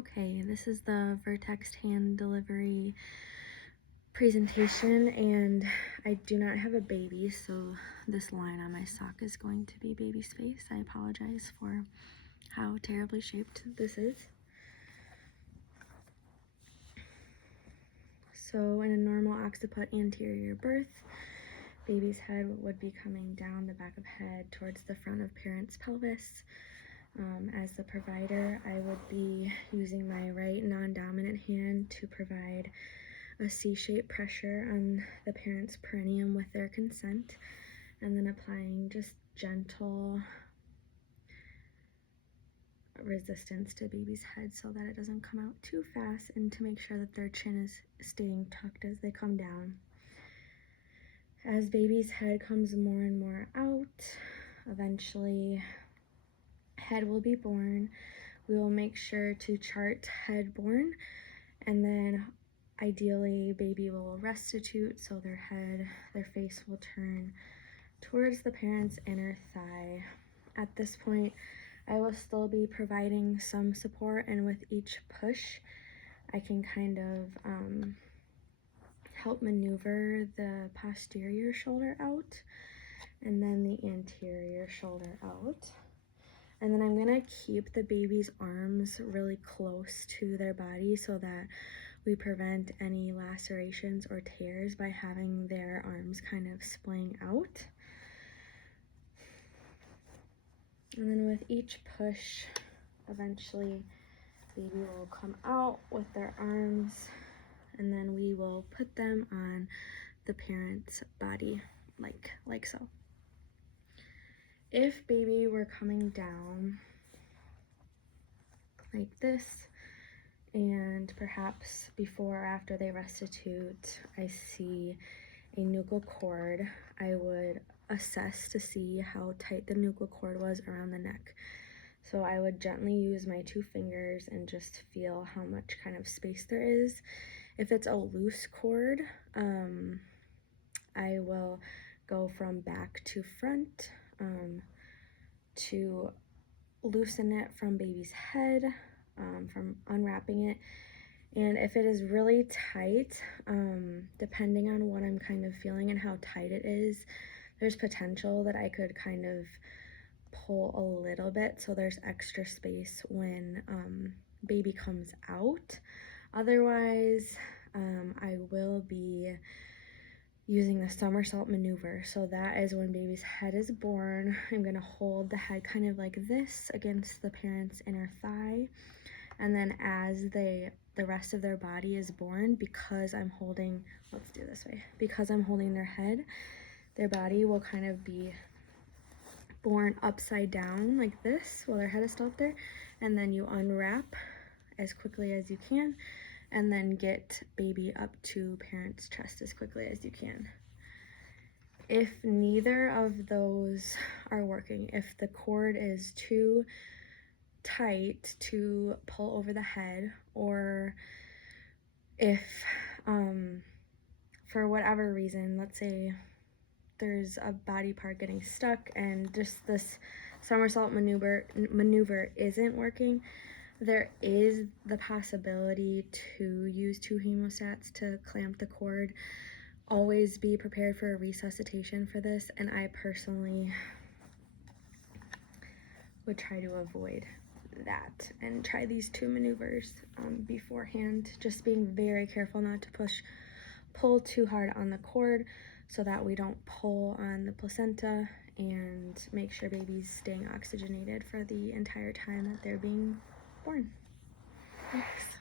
Okay, this is the Vertex hand delivery presentation, and I do not have a baby, so this line on my sock is going to be baby's face. I apologize for how terribly shaped this is. So in a normal occiput anterior birth, baby's head would be coming down the back of head towards the front of parent's pelvis. As the provider, I would be using my right non-dominant hand to provide a C-shaped pressure on the parent's perineum with their consent, and then applying just gentle resistance to baby's head so that it doesn't come out too fast, and to make sure that their chin is staying tucked as they come down. As baby's head comes more and more out, eventually head will be born. We will make sure to chart head born, and then ideally baby will restitute, so their face will turn towards the parent's inner thigh. At this point, I will still be providing some support, and with each push, I can kind of help maneuver the posterior shoulder out and then the anterior shoulder out. And then I'm gonna keep the baby's arms really close to their body so that we prevent any lacerations or tears by having their arms kind of splaying out. And then with each push, eventually baby will come out with their arms, and then we will put them on the parent's body like so. If baby were coming down like this, and perhaps before or after they restitute, I see a nuchal cord, I would assess to see how tight the nuchal cord was around the neck. So I would gently use my 2 fingers and just feel how much kind of space there is. If it's a loose cord, I will go from back to front to loosen it from baby's head, from unwrapping it. And if it is really tight, depending on what I'm kind of feeling and how tight it is, there's potential that I could kind of pull a little bit so there's extra space when baby comes out. Otherwise, I will be using the somersault maneuver. So that is when baby's head is born. I'm gonna hold the head kind of like this against the parent's inner thigh, and then as the rest of their body is born, because I'm holding, let's do it this way, because I'm holding their head, their body will kind of be born upside down like this while their head is still up there, and then you unwrap as quickly as you can, and then get baby up to parent's chest as quickly as you can. If neither of those are working, if the cord is too tight to pull over the head, or if for whatever reason, let's say there's a body part getting stuck and just this somersault maneuver isn't working, there is the possibility to use 2 hemostats to clamp the cord. Always be prepared for a resuscitation for this, and I personally would try to avoid that and try these 2 maneuvers beforehand, just being very careful not to pull too hard on the cord so that we don't pull on the placenta, and make sure baby's staying oxygenated for the entire time that they're being born. Thanks.